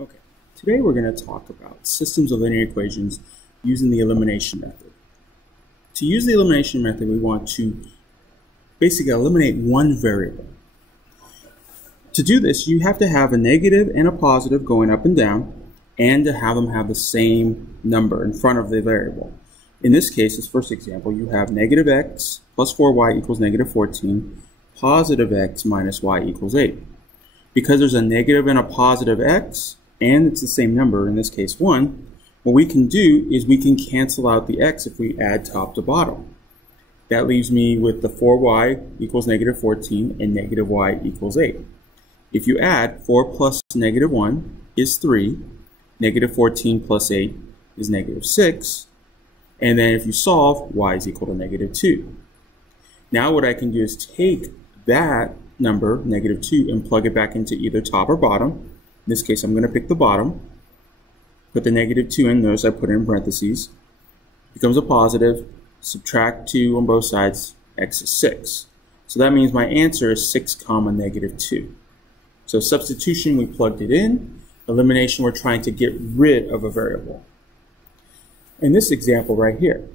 Okay, today we're going to talk about systems of linear equations using the elimination method. To use the elimination method, we want to basically eliminate one variable. To do this, you have to have a negative and a positive going up and down, and to have them have the same number in front of the variable. In this case, this first example, you have negative x plus 4y equals negative 14, positive x minus y equals 8. Because there's a negative and a positive x, and it's the same number, in this case 1, what we can do is we can cancel out the x if we add top to bottom. That leaves me with the 4y equals negative 14 and negative y equals 8. If you add 4 plus negative 1 is 3, negative 14 plus 8 is negative 6, and then if you solve, y is equal to negative 2. Now what I can do is take that number, negative 2, and plug it back into either top or bottom. In this case, I'm going to pick the bottom. Put the negative 2 in, notice I put it in parentheses. Becomes a positive, subtract 2 on both sides, x is 6. So that means my answer is 6 comma negative 2. So substitution, we plugged it in. Elimination, we're trying to get rid of a variable. In this example right here,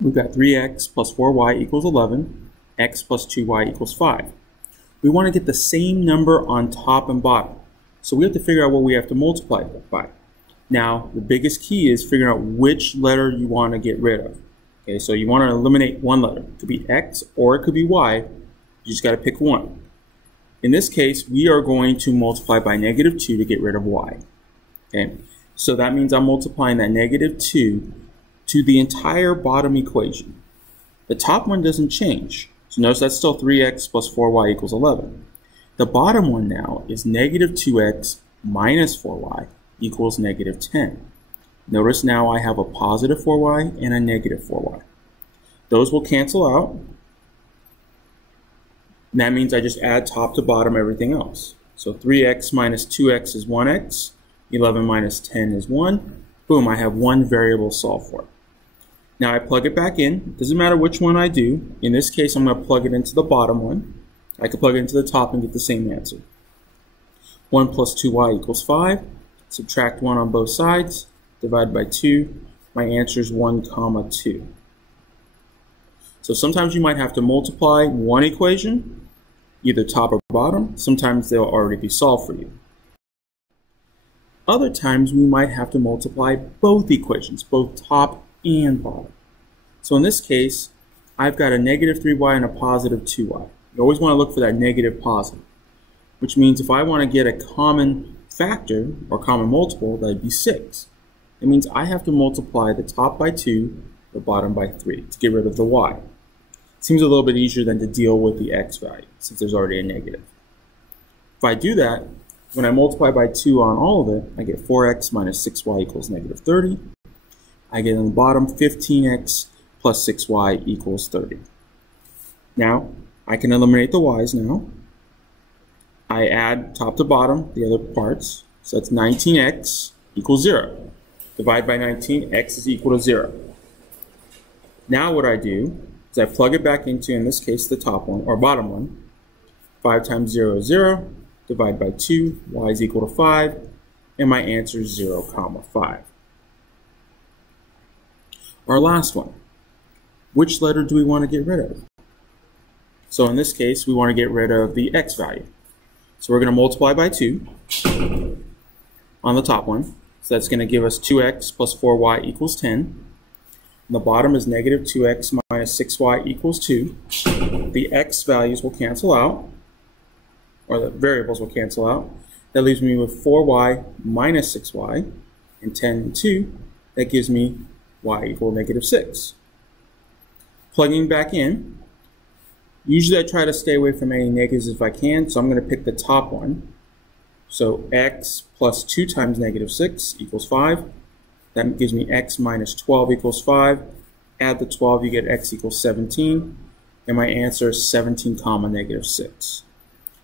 we've got 3x plus 4y equals 11, x plus 2y equals 5. We want to get the same number on top and bottom. So we have to figure out what we have to multiply it by. Now, the biggest key is figuring out which letter you want to get rid of. Okay, so you want to eliminate one letter. It could be x or it could be y. You just got to pick one. In this case, we are going to multiply by negative 2 to get rid of y. Okay, so that means I'm multiplying that negative 2 to the entire bottom equation. The top one doesn't change. So notice that's still 3x plus 4y equals 11. The bottom one now is negative 2x minus 4y equals negative 10. Notice now I have a positive 4y and a negative 4y. Those will cancel out. And that means I just add top to bottom everything else. So 3x minus 2x is 1x. 11 minus 10 is 1. Boom, I have one variable solved for. Now I plug it back in. It doesn't matter which one I do. In this case, I'm going to plug it into the bottom one. I could plug it into the top and get the same answer. 1 plus 2y equals 5. Subtract 1 on both sides. Divide by 2. My answer is 1 comma 2. So sometimes you might have to multiply one equation, either top or bottom. Sometimes they'll already be solved for you. Other times we might have to multiply both equations, both top and bottom. So in this case, I've got a negative 3y and a positive 2y. You always want to look for that negative positive, which means if I want to get a common factor or common multiple, that'd be 6. It means I have to multiply the top by 2, the bottom by 3 to get rid of the y. It seems a little bit easier than to deal with the x value since there's already a negative. If I do that, when I multiply by 2 on all of it, I get 4x minus 6y equals negative 30. I get on the bottom 15x plus 6y equals 30. Now, I can eliminate the y's now. I add top to bottom the other parts. So that's 19x equals 0. Divide by 19, x is equal to 0. Now what I do is I plug it back into, in this case, the top one, or bottom one. 5 times 0 is 0. Divide by 2, y is equal to 5, and my answer is 0 comma 5. Our last one, which letter do we want to get rid of? So in this case, we want to get rid of the x value. So we're going to multiply by 2 on the top one. So that's going to give us 2x plus 4y equals 10. And the bottom is negative 2x minus 6y equals 2. The x values will cancel out, or the variables will cancel out. That leaves me with 4y minus 6y, and 10 and 2. That gives me y equal negative 6. Plugging back in, usually I try to stay away from any negatives if I can, so I'm going to pick the top one. So x plus 2 times negative 6 equals 5. That gives me x minus 12 equals 5. Add the 12, you get x equals 17. And my answer is 17 comma negative 6.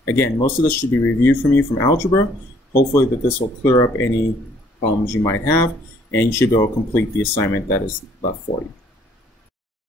Again, most of this should be reviewed from you from algebra. Hopefully that this will clear up any problems you might have, and you should be able to complete the assignment that is left for you.